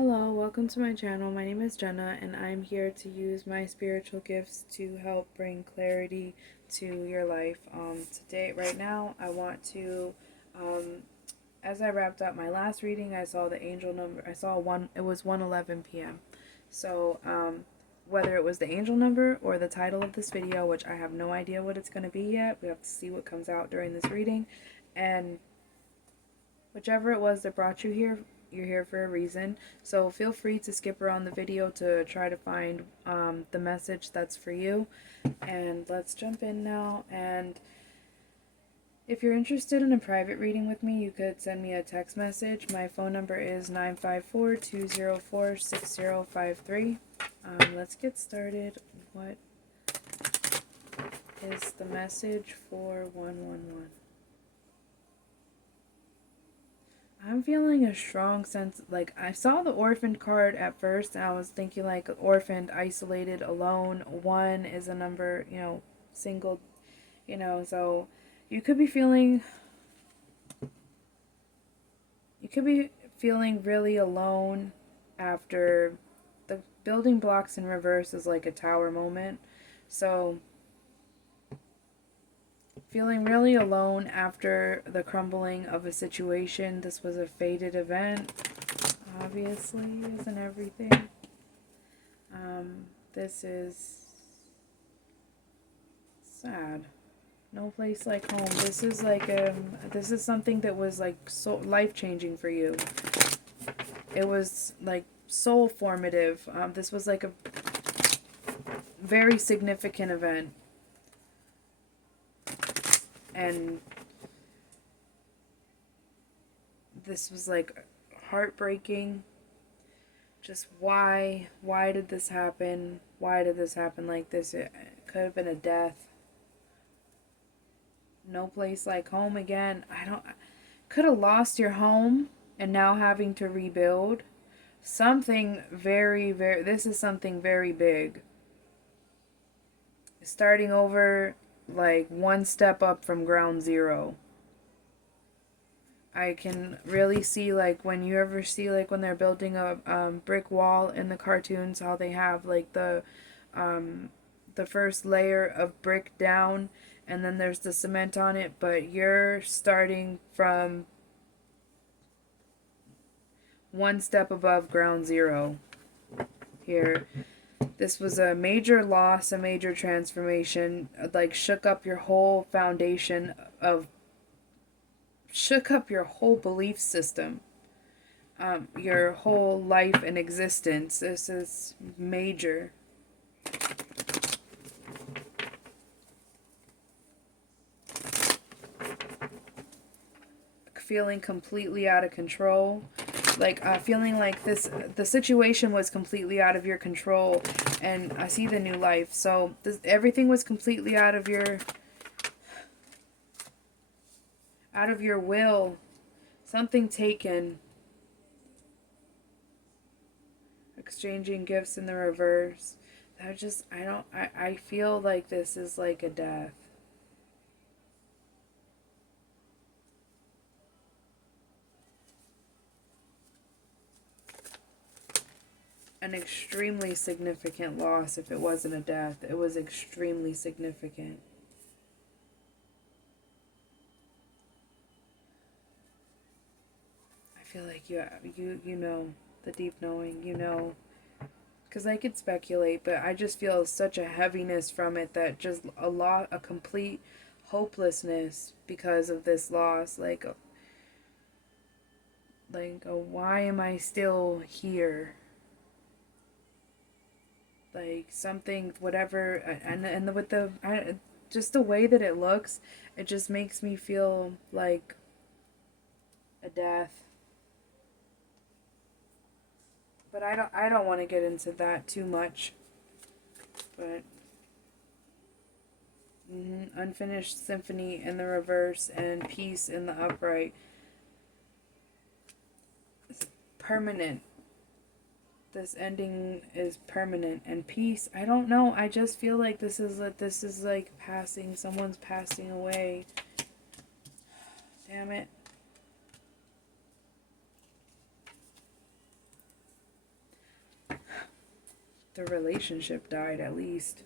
Hello, welcome to my channel. My name is Jenna, and I'm here to use my spiritual gifts to help bring clarity to your life. Right now, I want to, as I wrapped up my last reading, I saw the angel number. I saw one. It was 1:11 p.m. So, whether it was the angel number or the title of this video, which I have no idea what it's going to be yet, we have to see what comes out during this reading, and whichever it was that brought you here, you're here for a reason. So feel free to skip around the video to try to find the message that's for you. And let's jump in now. And if you're interested in a private reading with me, you could send me a text message. My phone number is 954-204-6053. Let's get started. What is the message for 111? I'm feeling a strong sense, like, I saw the orphaned card at first, and I was thinking, like, orphaned, isolated, alone. One is a number, single, so you could be feeling, really alone after the building blocks in reverse is like a tower moment. So feeling really alone after the crumbling of a situation. This was a fated event, obviously, isn't everything? This is sad. No place like home. This is like this is something that was like so life-changing for you. It was like soul formative. This was like a very significant event. And this was like heartbreaking. Just why did this happen? Why did this happen like this? It could have been a death. No place like home again. Could have lost your home and now having to rebuild. Something this is something very big. Starting over, like one step up from ground zero. I can really see, like, when you ever see, like, when they're building a brick wall in the cartoons, how they have, like, the first layer of brick down, and then there's the cement on it, but you're starting from one step above ground zero here. This was a major loss, a major transformation, like, shook up your whole foundation shook up your whole belief system, your whole life and existence. This is major. Feeling completely out of control, like feeling like the situation was completely out of your control. And I see the new life. So everything was completely out of your will. Something taken. Exchanging gifts in the reverse. I feel like this is like a death. An extremely significant loss. If it wasn't a death, it was extremely significant. I feel like you know, the deep knowing, because I could speculate, but I just feel such a heaviness from it, that just a complete hopelessness because of this loss. Why am I still here? Like something, whatever, and with just the way that it looks, it just makes me feel like a death. But I don't want to get into that too much. But unfinished symphony in the reverse and peace in the upright. It's permanent. This ending is permanent. And peace, I don't know. I just feel like this is like passing. Someone's passing away. Damn it. The relationship died, at least.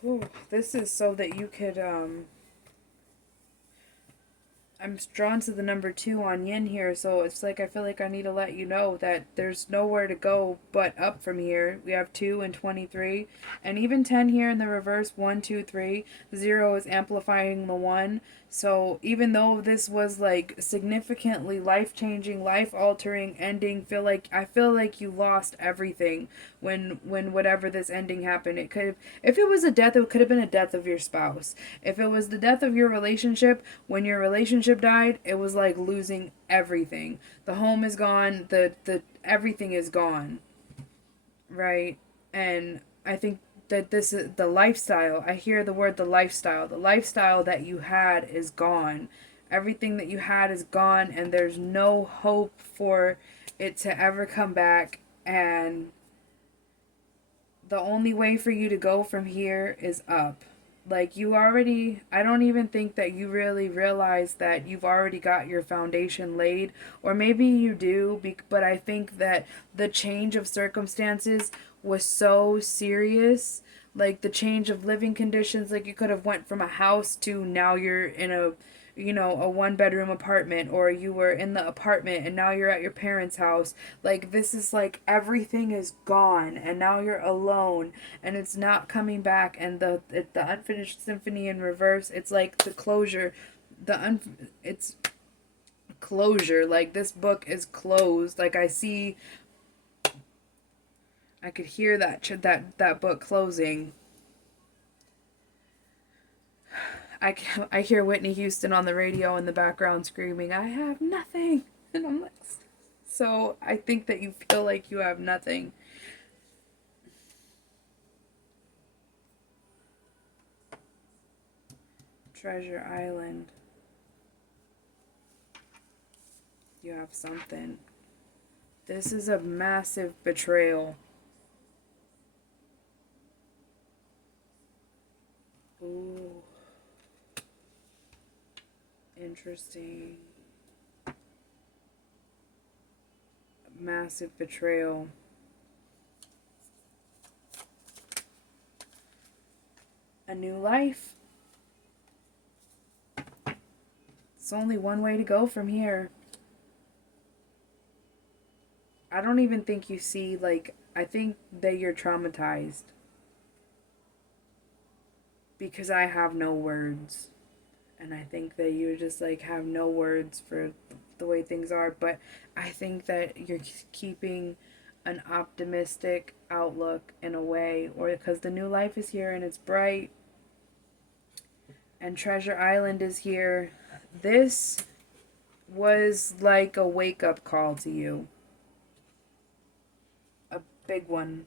Whew. This is so that you could, I'm drawn to the number 2 on yin here, so it's like I feel like I need to let you know that there's nowhere to go but up from here. We have 2 and 23, and even 10 here in the reverse, 1, 2, 3. 0 is amplifying the 1. So even though this was like significantly life-changing, life-altering ending, I feel like you lost everything when whatever this ending happened. It could have, if it was a death, it could have been a death of your spouse. If it was the death of your relationship, when your relationship died, it was like losing everything. The home is gone, the everything is gone. Right? And I think that this is the lifestyle. I hear the word the lifestyle. The lifestyle that you had is gone. Everything that you had is gone, and there's no hope for it to ever come back. And the only way for you to go from here is up. Like, you already, I don't even think that you really realize that you've already got your foundation laid, or maybe you do, but I think that the change of circumstances was so serious, like the change of living conditions. Like, you could have went from a house to now you're in a, a 1-bedroom apartment, or you were in the apartment and now you're at your parents' house. Like, this is like everything is gone and now you're alone and it's not coming back. And the unfinished symphony in reverse, it's like the closure. It's closure. Like, this book is closed. Like, I could hear that book closing. I hear Whitney Houston on the radio in the background screaming, "I have nothing." And I'm like, so I think that you feel like you have nothing. Treasure Island. You have something. This is a massive betrayal. Ooh. Interesting. Massive betrayal. A new life. It's only one way to go from here. I don't even think you see, like, I think that you're traumatized. Because I have no words. And I think that you just, like, have no words for the way things are. But I think that you're keeping an optimistic outlook in a way. Or because the new life is here and it's bright. And Treasure Island is here. This was like a wake-up call to you. A big one.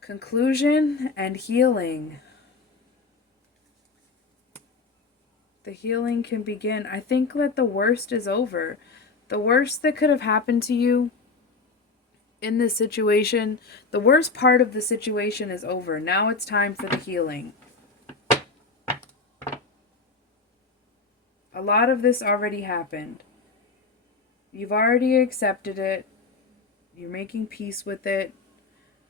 Conclusion and healing. The healing can begin. I think that the worst is over. The worst that could have happened to you in this situation, the worst part of the situation is over. Now it's time for the healing. A lot of this already happened. You've already accepted it. You're making peace with it.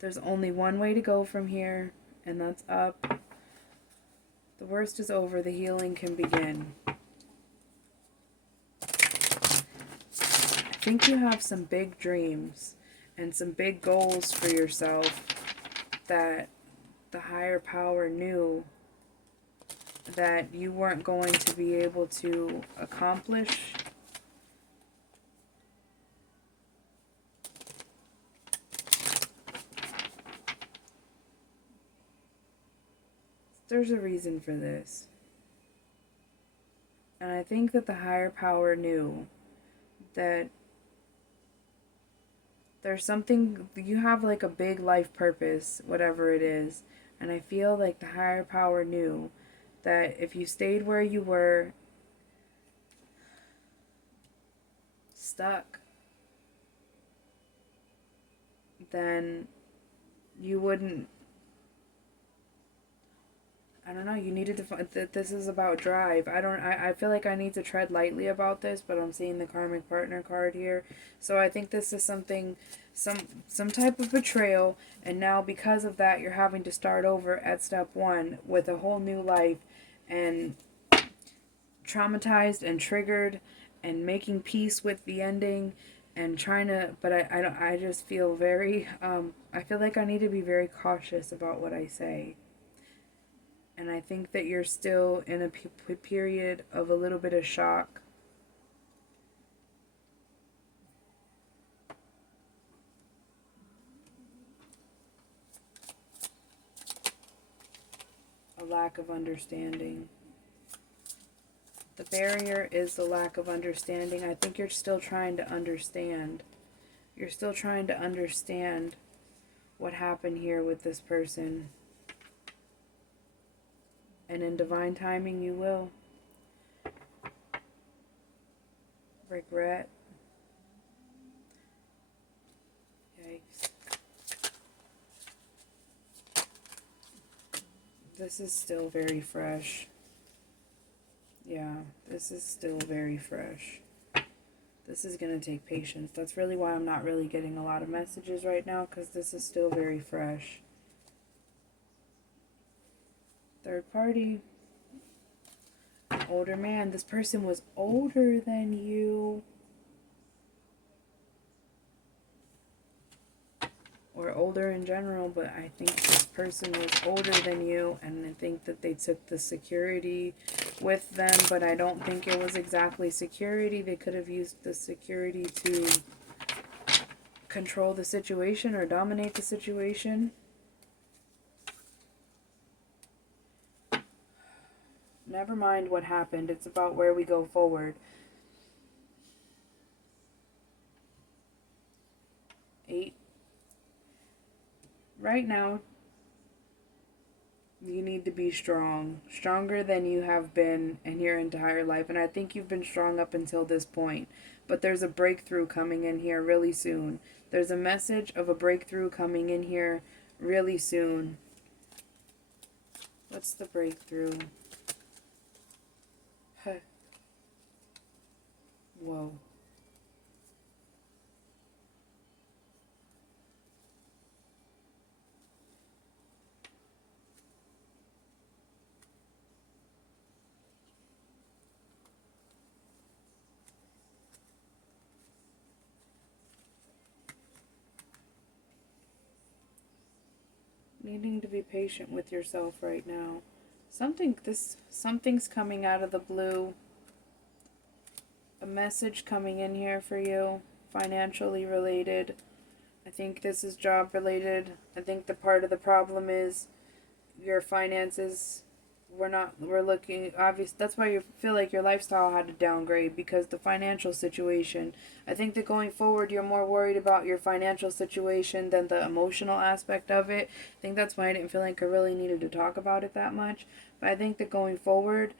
There's only one way to go from here, and that's up. The worst is over. The healing can begin. I think you have some big dreams and some big goals for yourself that the higher power knew that you weren't going to be able to accomplish. There's a reason for this. And I think that the higher power knew that there's something, you have like a big life purpose, whatever it is. And I feel like the higher power knew that if you stayed where you were, stuck, then you wouldn't, I don't know, you needed to find that this is about drive. I feel like I need to tread lightly about this, but I'm seeing the karmic partner card here. So I think this is something, some type of betrayal, and now because of that you're having to start over at step one with a whole new life, and traumatized and triggered and making peace with the ending and trying to, but I just feel very I feel like I need to be very cautious about what I say. And I think that you're still in a period of a little bit of shock. A lack of understanding. The barrier is the lack of understanding. I think you're still trying to understand. You're still trying to understand what happened here with this person. And in divine timing, you will. Regret. Yikes. This is still very fresh. Yeah, this is still very fresh. This is going to take patience. That's really why I'm not really getting a lot of messages right now, because this is still very fresh. Third party. An older man. This person was older than you. Or older in general, but I think this person was older than you, and I think that they took the security with them, but I don't think it was exactly security. They could have used the security to control the situation or dominate the situation. Never mind what happened. It's about where we go forward. 8. Right now, you need to be strong. Stronger than you have been in your entire life. And I think you've been strong up until this point. But there's a breakthrough coming in here really soon. There's a message of a breakthrough coming in here really soon. What's the breakthrough? Whoa. Needing to be patient with yourself right now. Something's coming out of the blue. A message coming in here for you, financially related. I think this is job related. I think the part of the problem is your finances. We're looking obvious. That's why you feel like your lifestyle had to downgrade, because the financial situation. I think that going forward you're more worried about your financial situation than the emotional aspect of it. I think that's why I didn't feel like I really needed to talk about it that much. But I think that going forward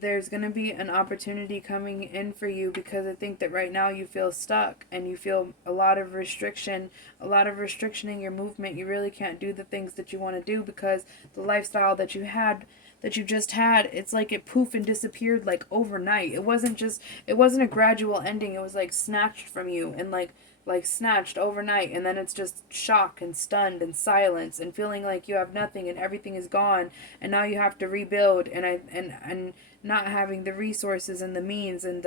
there's going to be an opportunity coming in for you, because I think that right now you feel stuck and you feel a lot of restriction in your movement. You really can't do the things that you want to do because the lifestyle that you just had, it's like it poof and disappeared like overnight. It wasn't a gradual ending. It was like snatched from you and like snatched overnight, and then it's just shock and stunned and silence and feeling like you have nothing and everything is gone, and now you have to rebuild, and not having the resources and the means and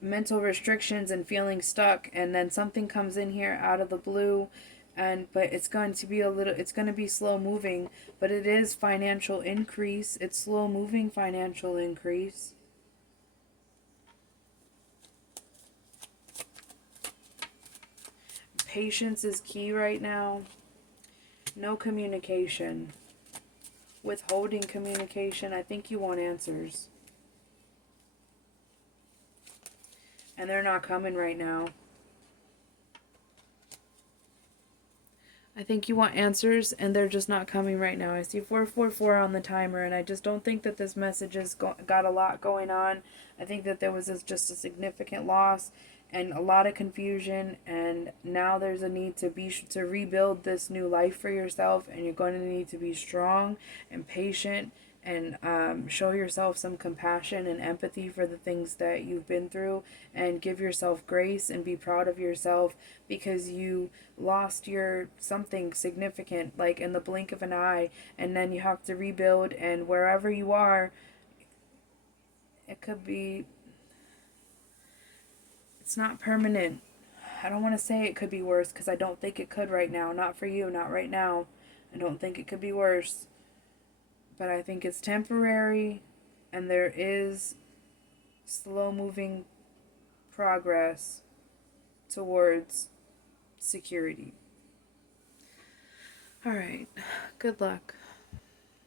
mental restrictions and feeling stuck, and then something comes in here out of the blue, but it's going to be slow moving, but it is financial increase. It's slow moving financial increase. Patience is key right now. No communication. Withholding communication. I think you want answers. And they're not coming right now. I think you want answers, and they're just not coming right now. I see 444 on the timer, and I just don't think that this message has got a lot going on. I think that there was just a significant loss and a lot of confusion, and now there's a need to rebuild this new life for yourself, and you're going to need to be strong and patient and show yourself some compassion and empathy for the things that you've been through, and give yourself grace and be proud of yourself because you lost your something significant like in the blink of an eye, and then you have to rebuild. And wherever you are, it could be, it's not permanent. I don't want to say it could be worse because I don't think it could right now. Not for you, not right now. I don't think it could be worse. But I think it's temporary, and there is slow moving progress towards security. All right. Good luck.